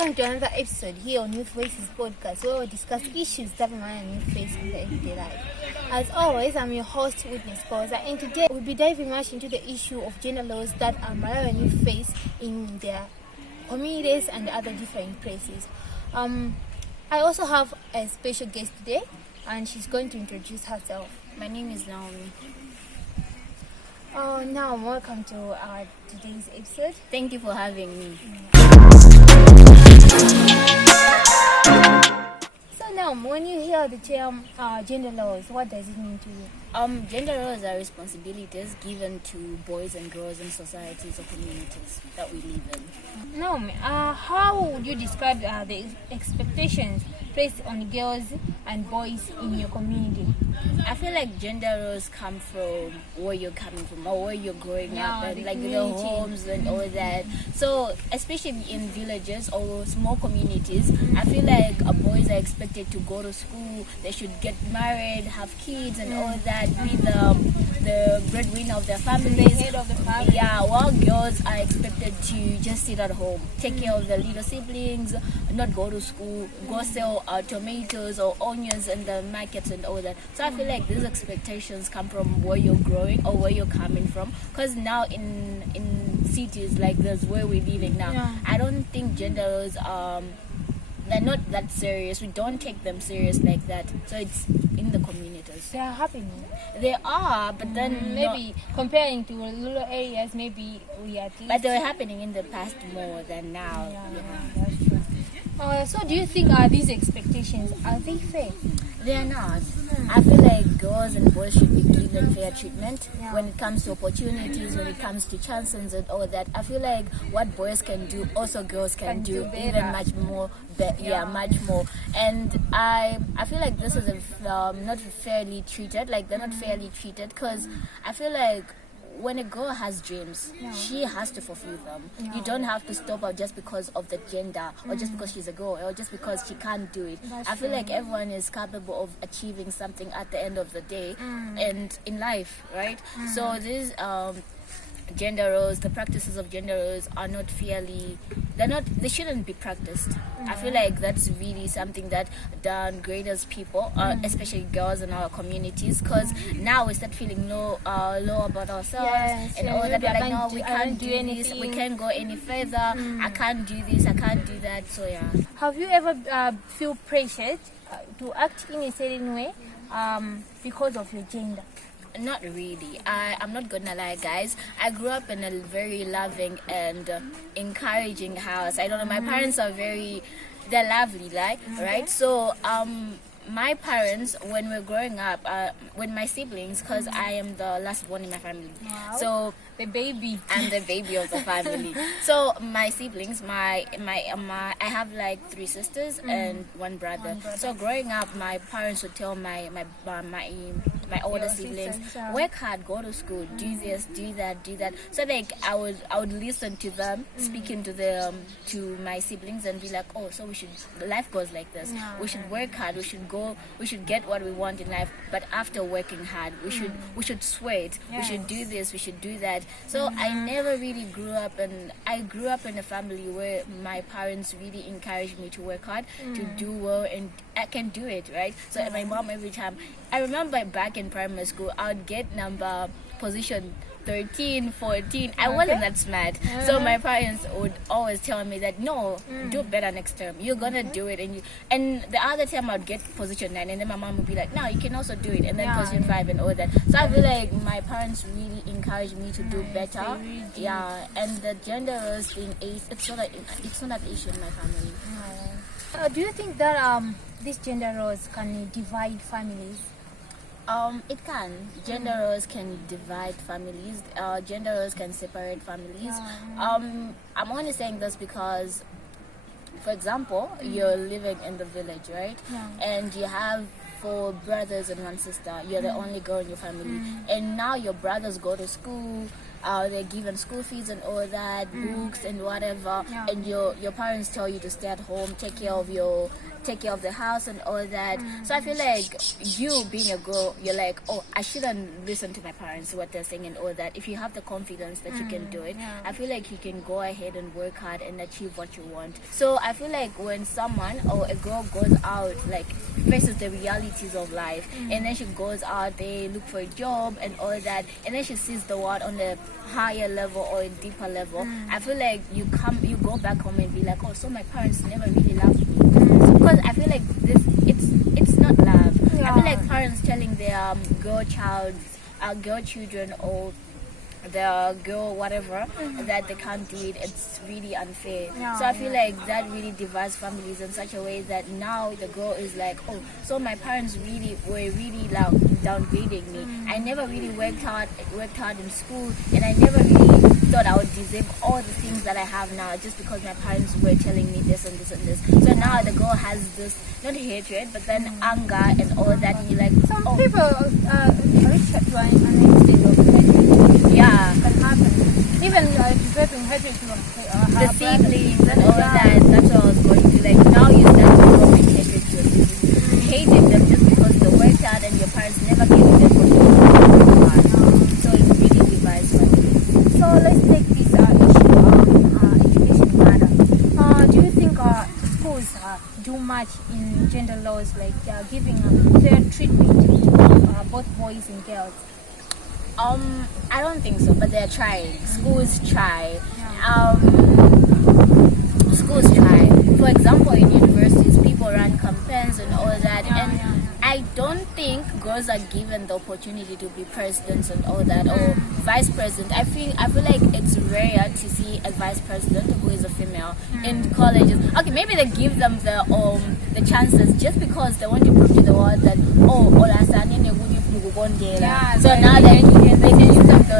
welcome to another episode here on Youth Voices podcast, where we discuss issues that man youth face in their everyday life. As always, I'm your host, Witness Koza, and today we'll be diving much into the issue of gender laws that Malawian youth face in their communities and other different places. I also have a special guest today, and she's going to introduce herself. My name is Naomi. Now welcome to our today's episode. Thank you for having me. So now, when you hear the term gender laws, what does it mean to you? Gender roles are responsibilities given to boys and girls in societies or communities that we live in. Naomi, how would you describe the expectations placed on girls and boys in your community? I feel like gender roles come from where you're coming from or where you're growing up and like the homes and all that. So especially in villages or small communities, I feel like boys are expected to go to school, they should get married, have kids and all that, be the breadwinner of their families. Head of the family. Yeah, while girls are expected to just sit at home, take care of the little siblings, not go to school, go sell tomatoes or onions in the markets and all that. So I feel like these expectations come from where you're growing or where you're coming from. Because now in cities like this where we're living now, I don't think gender roles they're not that serious. We don't take them serious like that. So it's in the communities. They are happening. They are, but then Maybe comparing to rural areas, maybe we are. But they were happening in the past more than now. Yeah, that's true. So do you think these expectations, are they fair? They are not. I feel like girls and boys should be given fair treatment when it comes to opportunities, when it comes to chances and all that. I feel like what boys can do, also girls can do even much more. Much more. And I feel like this is not fairly treated. Like they're not fairly treated because I feel like when a girl has dreams, she has to fulfill them. You don't have to stop her just because of the gender or just because she's a girl or just because she can't do it. I feel like everyone is capable of achieving something at the end of the day and in life, right? So these gender roles, the practices of gender roles are not fairly, they shouldn't be practiced. I feel like that's really something that degrades people, especially girls in our communities, because now we start feeling low about ourselves and all that. We're like, no, we can't do this, we can't go any further, I can't do this, I can't do that. So yeah. Have you ever feel pressured to act in a certain way because of your gender? Not really. I'm not gonna lie, guys. I grew up in a very loving and encouraging house. I don't know, my parents are they're lovely, right? So my parents, when we're growing up, when my siblings, because I am the last one in my family, so the baby, I'm the baby of the family. So my siblings, I have like 3 sisters and one brother. So growing up, my parents would tell my older siblings, work hard, go to school, do this, do that. So like I would listen to them, speaking to my siblings and be like, oh, so life goes like this. We should work hard, we should get what we want in life, but after working hard, we should sweat, we should do this, we should do that. So I never really grew up in a family where my parents really encouraged me to work hard, to do well, and I can do it, right? So my mom, every time, I remember back in primary school, I would get position 13, 14. I wasn't that smart. So my parents would always tell me that, no, do better next term. You're going to do it. And the other time I would get position 9 and then my mom would be like, no, you can also do it. And then position 5 and all that. So I feel like my parents really encouraged me to do better. Yeah. And the gender roles thing, it's not an issue in my family. Do you think that these gender roles can divide families? It can. Gender roles can divide families. Gender roles can separate families. I'm only saying this because, for example, you're living in the village, right? And you have 4 brothers and 1 sister. You're the only girl in your family. And now your brothers go to school. They're given school fees and all that, books and whatever. And your parents tell you to stay at home, take care of your take care of the house and all that. So I feel like you being a girl, you're like, oh, I shouldn't listen to my parents, what they're saying and all that. If you have the confidence that you can do it, I feel like you can go ahead and work hard and achieve what you want. So I feel like when someone or a girl goes out, like faces the realities of life, and then she goes out there, look for a job and all that, and then she sees the world on a higher level or a deeper level, I feel like you go back home and be like, oh, so my parents never really loved me. Because I feel like it's not love. I feel like parents telling their girl children or the girl whatever that they can't do it, it's really unfair. So I feel like that really divides families in such a way that now the girl is like, oh, so my parents were really like downgrading me. I never really worked hard in school, and I never really thought I would deserve all the things that I have now just because my parents were telling me this and this and this. So now the girl has this, not hatred, but then anger and all that, and you're like, Some oh, people reach to an extent of hatred. yeah, Can happen. Even developing hatred to the siblings and all that. That's what I was going to like. Now you start to grow with hatred to your siblings, hating them just because they worked hard and your parents never gave you the opportunity. So it really divides families. So let's take this issue of education matter. Do you think schools do much in gender laws, like giving fair treatment to both boys and girls? I don't think so, but they're trying. Schools try. Schools try. For example, in universities, people run campaigns and all that, and I don't think girls are given the opportunity to be presidents and all that, or vice president. I feel like it's rare to see a vice president who is a female in colleges. Okay, maybe they give them the chances just because they want to prove to the world that so now they can give them the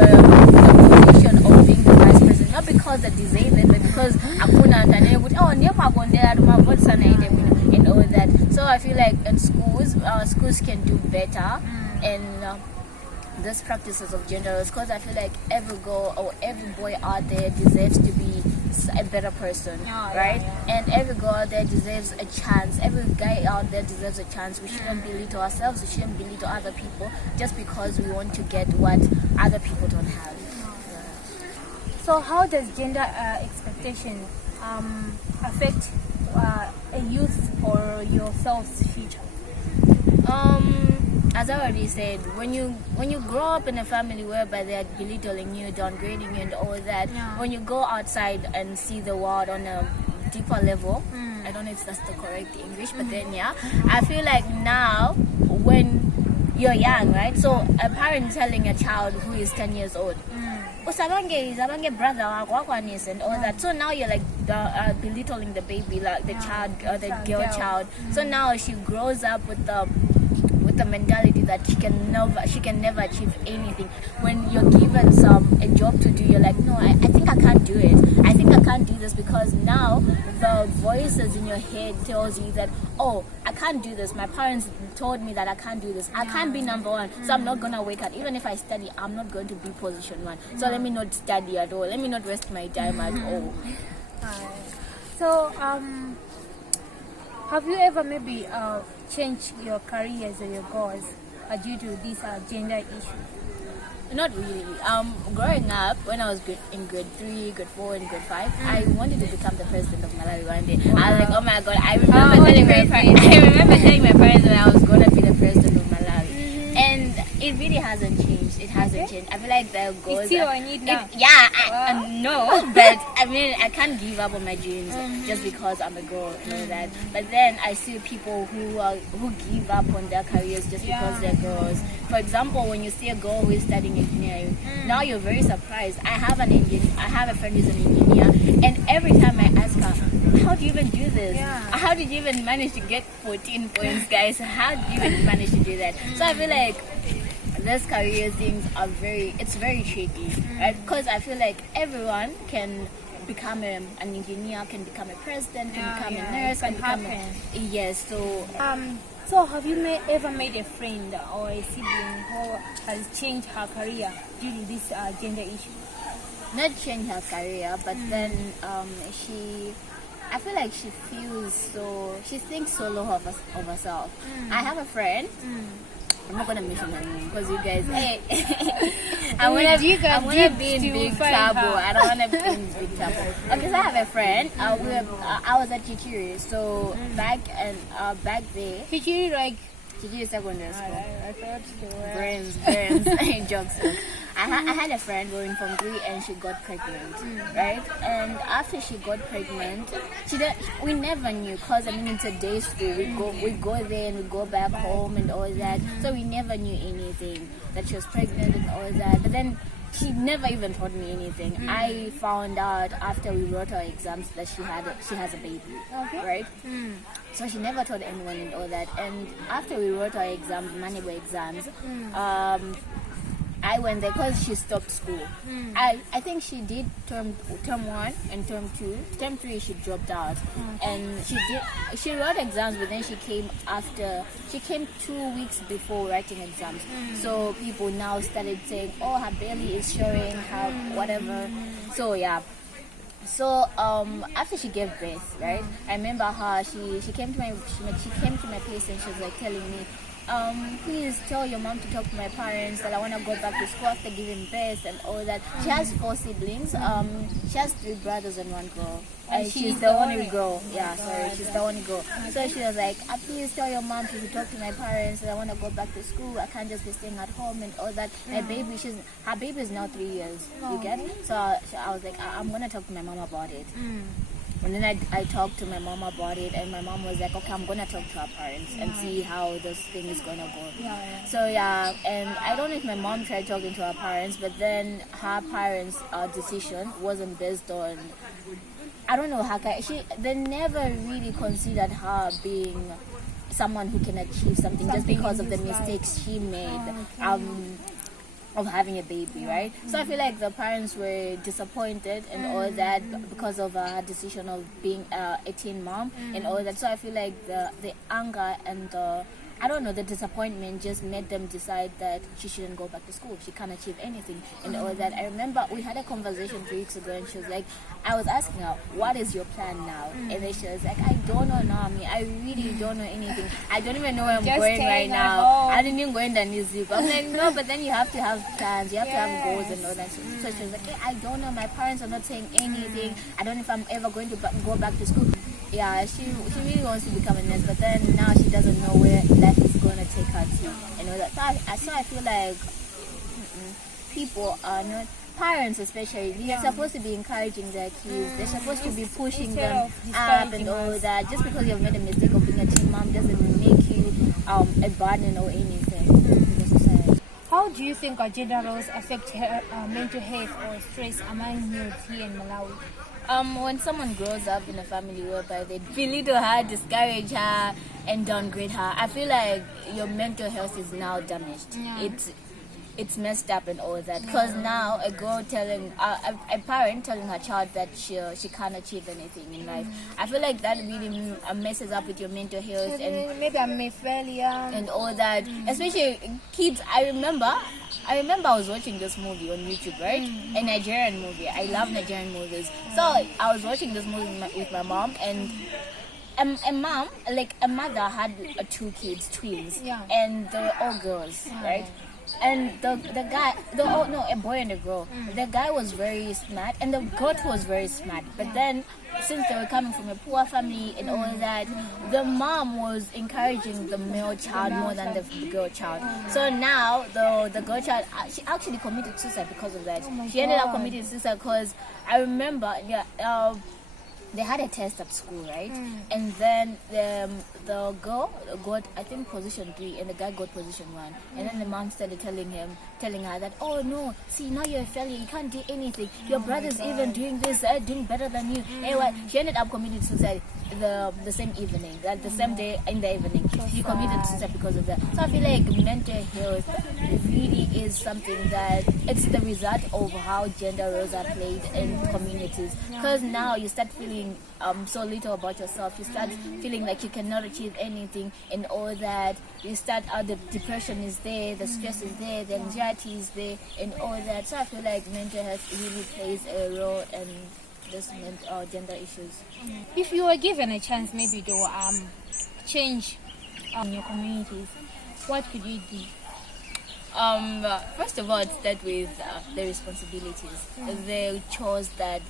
position of being the vice president, not because they deserve it, but because and all that. So I feel like in schools can do better in these practices of gender roles, because I feel like every girl or every boy out there deserves to be a better person, right? And every girl out there deserves a chance. Every guy out there deserves a chance. We shouldn't belittle ourselves. We shouldn't belittle other people just because we want to get what other people don't have. So how does gender expectation affect a youth or yourself's future? As I already said, when you grow up in a family whereby they are belittling you, downgrading you and all that, when you go outside and see the world on a deeper level, I don't know if that's the correct English, but then I feel like now when you're young, right? So a parent telling a child who is 10 years old, usabange brother and all that. So now you're like belittling the baby, like the child or the girl child. So now she grows up with the mentality that she can never achieve anything. When you're given a job to do, you're like, no, I think I can't do it. I think I can't do this because now the voices in your head tells you that, oh, I can't do this. My parents told me that I can't do this. I can't be number one, so I'm not gonna wake up. Even if I study, I'm not going to be position one. So let me not study at all. Let me not waste my time at all. So have you ever maybe changed your careers or your goals due to this gender issue? Not really. Growing up, when I was in grade 3, grade 4, and grade 5, I wanted to become the president of Malawi one day. I was like, oh my god, I remember telling my parents that I was going to be the president of Malawi. And it really hasn't changed. It hasn't changed. I feel like the goals. It's still on it now. No, but I mean, I can't give up on my dreams just because I'm a girl, you know that. But then I see people who give up on their careers just because they're girls. For example, when you see a girl who is studying engineering, now you're very surprised. I have a friend who's an engineer, and every time I ask her, how do you even do this? How did you even manage to get 14 points, guys? How did you even manage to do that? So I feel like these career things are very tricky, right? Because I feel like everyone can become an engineer, can become a president, can become a nurse, can become So have you ever made a friend or a sibling who has changed her career due to this gender issue? Not change her career, but then I feel like she thinks so low of herself. I have a friend. I'm not gonna mention her name because you guys, hey, I'm gonna be in big trouble. I don't wanna be in big trouble. Okay, so I have a friend. I was at Chichiri, so back there. Chichiri, like Chichiri secondary school. I thought they were Brains, jokes. I had a friend going from 3 and she got pregnant, right? And after she got pregnant, we never knew because I mean it's a day school. We go there and we go back home and all that. So we never knew anything that she was pregnant and all that. But then she never even told me anything. I found out after we wrote our exams that she has a baby, right? So she never told anyone and all that. And after we wrote our exams, Manibwa exams, I went there because she stopped school. I think she did term 1 and term 2. Term 3 she dropped out, and she wrote exams, but then she came 2 weeks before writing exams. So people now started saying, oh, her belly is showing, her whatever. So yeah. So after she gave birth, right? I remember her. She came to my place and she was like telling me, please tell your mom to talk to my parents that I want to go back to school after giving birth and all that. She has 4 siblings. She has 3 brothers and 1 girl. And she's the only girl. Yeah, sorry, she's the only girl. So she was like, please tell your mom to talk to my parents that I want to go back to school. I can't just be staying at home and all that. Her baby is now 3 years. You get it? So I was like, I'm going to talk to my mom about it. And then I talked to my mom about it, and my mom was like, okay, I'm going to talk to her parents and see how this thing is going to go. So yeah, and I don't know if my mom tried talking to her parents, but then her parents' decision wasn't based on, I don't know, they never really considered her being someone who can achieve something just because of the mistakes she made. Of having a baby, right? So I feel like the parents were disappointed and all that because of her decision of being a teen mom and all that. So I feel like the anger and the disappointment just made them decide that she shouldn't go back to school. She can't achieve anything and all that. I remember we had a conversation 3 weeks ago and she was like, I was asking her, what is your plan now? And then she was like, I don't know, Naomi. I really don't know anything. I don't even know where I'm going right now. I didn't even go in the music. I'm like, no, but then you have to have plans. You have to have goals and all that. So she was like, hey, I don't know. My parents are not saying anything. I don't know if I'm ever going to go back to school. Yeah, she really wants to become a nurse, but then now she doesn't know where life is going to take her to and all that. So I feel like people are not, parents especially, they're supposed to be encouraging their kids. They're supposed to be pushing them up and all that. Just because you've made a mistake of being a teen mom doesn't make you a burden or anything in the society. How do you think our gender roles affect mental health or stress among youth here in Malawi? When someone grows up in a family whereby they belittle her, discourage her, and downgrade her, I feel like your mental health is now damaged. It's messed up and all that. Because now a girl telling a parent telling her child that she can't achieve anything in life, I feel like that really messes up with your mental health and maybe I'm a failure and all that. Especially kids. I remember I was watching this movie on YouTube, right? A Nigerian movie. I love Nigerian movies. So I was watching this movie with my mom, and a mother had 2 kids, twins, and they were all girls, right? And the guy, a boy and a girl. The guy was very smart, and the girl too was very smart. But then, since they were coming from a poor family and all that, the mom was encouraging the male child more than the girl child. So now the girl child, she actually committed suicide because of that. She ended up committing suicide because I remember, they had a test at school, right? And then the girl got, I think, position 3, and the guy got position 1. And then the mom started telling her that, oh no, see, now you're a failure, you can't do anything. Your brother's even doing this, doing better than you. Anyway, she ended up committing suicide the same evening, the same day in the evening. She committed suicide because of that. So I feel like mental health really is something that it's the result of how gender roles are played in communities. Because now you start feeling so little about yourself. You start feeling like you cannot achieve anything and all that. You start the depression is there, the stress is there, the anxiety is there and all that. So I feel like mental health really plays a role in this gender issues. If you were given a chance, maybe to change your communities, what could you do? First of all, it start with the responsibilities, the chores that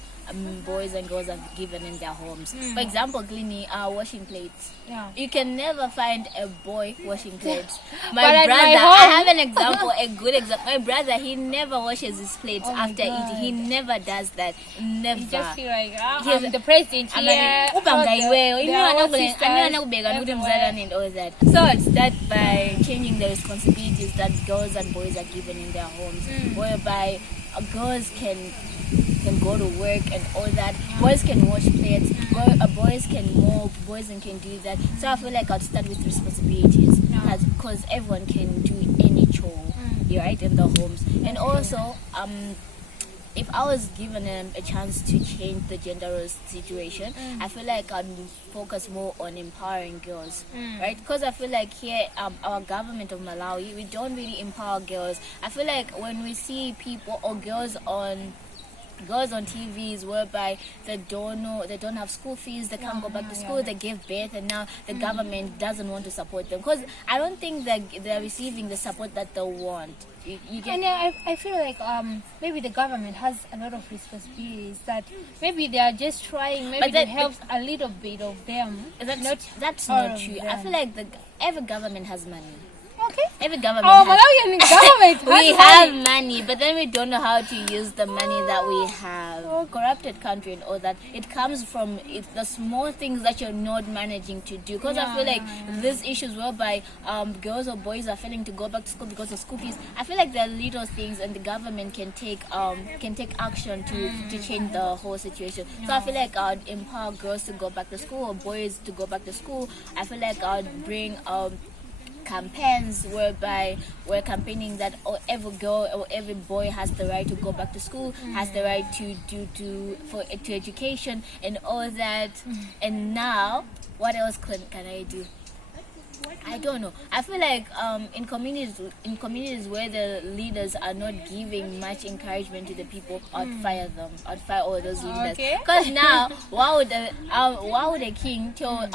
boys and girls are given in their homes. For example, cleaning, washing plates. Yeah. You can never find a boy washing plates. But My at brother, my I home- have an example, a good example. My brother, he never washes his plates Oh my after God. eating. He never does that. Never. You just feel like Yes. I'm the president I'm here. like, all ubanga the- iweyo, they are all anyone sisters everywhere. and all that. So I'd start by changing the responsibilities that girls and boys are given in their homes, whereby girls can go to work and all that. Boys can wash plates. Boys can mow. Boys can do that. So I feel like I'd start with responsibilities, because everyone can do any chore, right, in the homes. And also, if I was given a chance to change the gender role situation, I feel like I'd focus more on empowering girls, right? Because I feel like here, our government of Malawi, we don't really empower girls. I feel like when we see people or girls on TVs whereby they don't have school fees, they can't go back to school, they give birth, and now the government doesn't want to support them, because I don't think that they're receiving the support that they want. You get. And I feel like maybe the government has a lot of responsibilities that maybe they are just trying maybe to help a little bit of them. That's all not of true. them. I feel like every government has money. Okay. Every government Oh, has Malawian government we has have money. money, but then we don't know how to use the money that we have. Corrupted country and all that. It comes from the small things that you're not managing to do. Because I feel like these issues whereby girls or boys are failing to go back to school because of school fees, I feel like there are little things and the government can take action to change the whole situation. So I feel like I'd empower girls to go back to school or boys to go back to school. I feel like I'd bring campaigns whereby we're campaigning that every girl or every boy has the right to go back to school, has the right to education and all that. And now, what else can I do? I don't know. I feel like in communities where the leaders are not giving much encouragement to the people, I'd fire them. I'd fire all those leaders. Because now, why would a king tell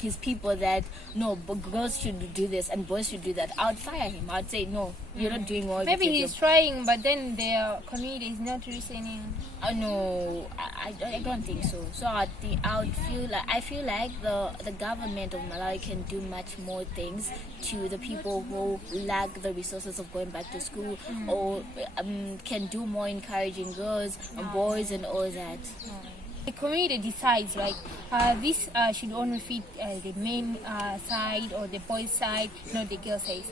his people that no, but girls should do this and boys should do that? I'd fire him. I'd say no, you're not doing all. Maybe he's trying, but then their community is not listening. No, I don't think so. So I feel like the government of Malawi can do much more things to the people who lack the resources of going back to school, or can do more encouraging girls and boys and all that. The community decides like this should only fit the men side or the boys side, not the girl side.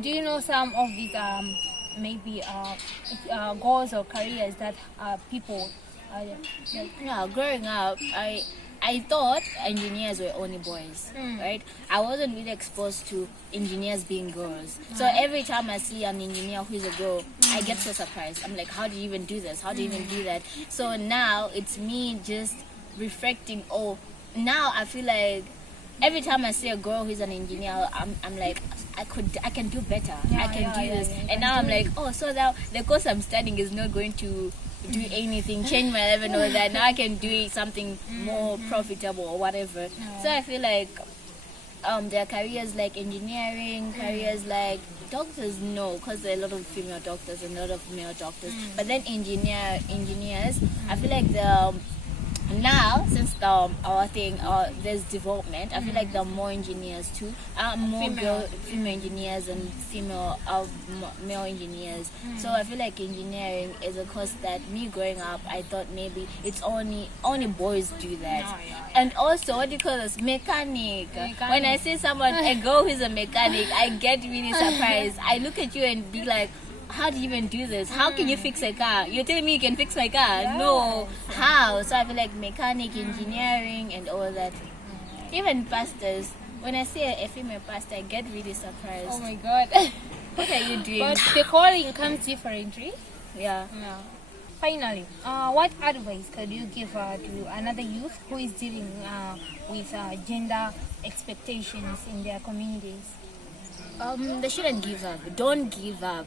Do you know some of these maybe goals or careers that people Yeah, growing up, I thought engineers were only boys, right? I wasn't really exposed to engineers being girls. So every time I see an engineer who's a girl, I get so surprised. I'm like, how do you even do this? How do you even do that? So now it's me just reflecting. Oh, now I feel like every time I see a girl who's an engineer, I'm like, I can do better. I can do this. And now I'm like, oh, so now the course I'm studying is not going to do anything, change my life and all that. Now I can do something more profitable or whatever. So I feel like there are careers like engineering, careers like doctors, no, because there are a lot of female doctors and a lot of male doctors. But then engineers, I feel like now since our thing there's development, I feel like there are more engineers too, more female engineers and female male engineers. So I feel like engineering is a course that me growing up I thought maybe it's only boys do that. And also, what do you call this, mechanic. When I see someone, a girl who's a mechanic, I get really surprised. I look at you and be like, how do you even do this? How can you fix a car? You're telling me you can fix my car? No. How? So I feel like mechanic, engineering and all that. Even pastors. When I see a female pastor, I get really surprised. Oh my God. What are you doing? But the calling comes differently. Yeah. Finally, what advice could you give to another youth who is dealing with gender expectations in their communities? They shouldn't give up. Don't give up.